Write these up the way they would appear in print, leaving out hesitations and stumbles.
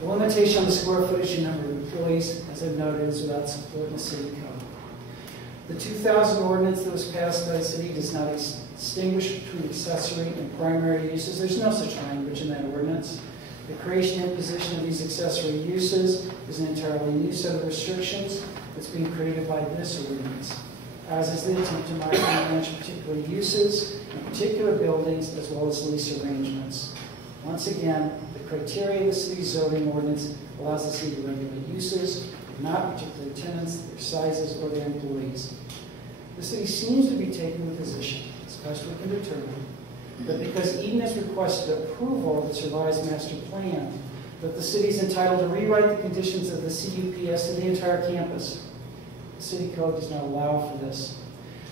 The limitation on the square footage and number of employees, as I've noted, is without support in the city code. The 2000 ordinance that was passed by the city does not distinguish between accessory and primary uses. There's no such language in that ordinance. The creation and imposition of these accessory uses is an entirely new set of restrictions that's being created by this ordinance, as is the attempt to micromanage particular uses and particular buildings as well as lease arrangements. Once again, the criteria of the city's zoning ordinance allows the city to regulate uses, not particular tenants, their sizes, or their employees. The city seems to be taking the position, as best we can determine, that because Eden has requested approval of its revised master plan, that the city is entitled to rewrite the conditions of the CUPS to the entire campus. The city code does not allow for this.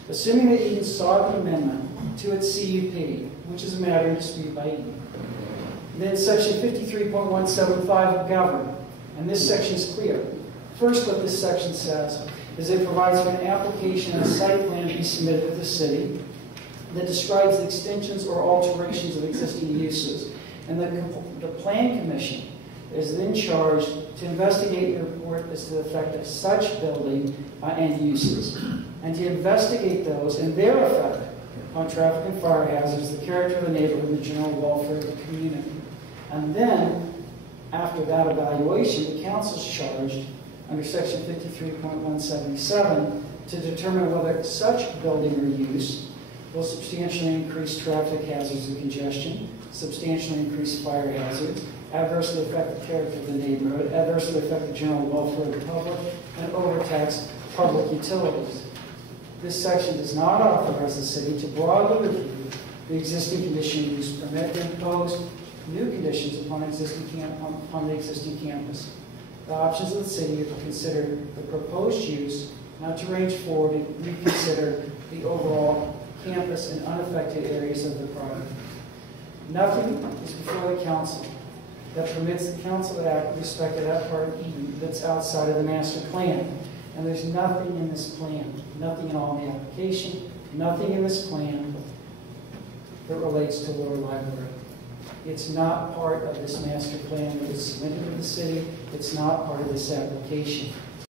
Assuming that Eden sought an amendment to its CUP, which is a matter in dispute by Eden, then section 53.175 will govern, and this section is clear. First, what this section says is it provides for an application and a site plan to be submitted to the city that describes the extensions or alterations of existing uses. And the Plan Commission is then charged to investigate and report as to the effect of such building and uses, and to investigate those and their effect on traffic and fire hazards, the character of the neighborhood, and the general welfare of the community. And then, after that evaluation, the council is charged under section 53.177 to determine whether such building or use will substantially increase traffic hazards and congestion, substantially increase fire hazards, adversely affect the character of the neighborhood, adversely affect the general welfare of the public, and overtax public utilities. This section does not authorize the city to broadly review the existing conditional use permit and impose new conditions upon the existing campus. The options of the city are to consider the proposed use, not to range forward and reconsider the overall campus and unaffected areas of the project. Nothing is before the council that permits the council to act with respect to that part of Eden that's outside of the master plan. And there's nothing in this plan, nothing at all in the application, nothing in this plan that relates to Lower Library. It's not part of this master plan that is submitted to the city. It's not part of this application.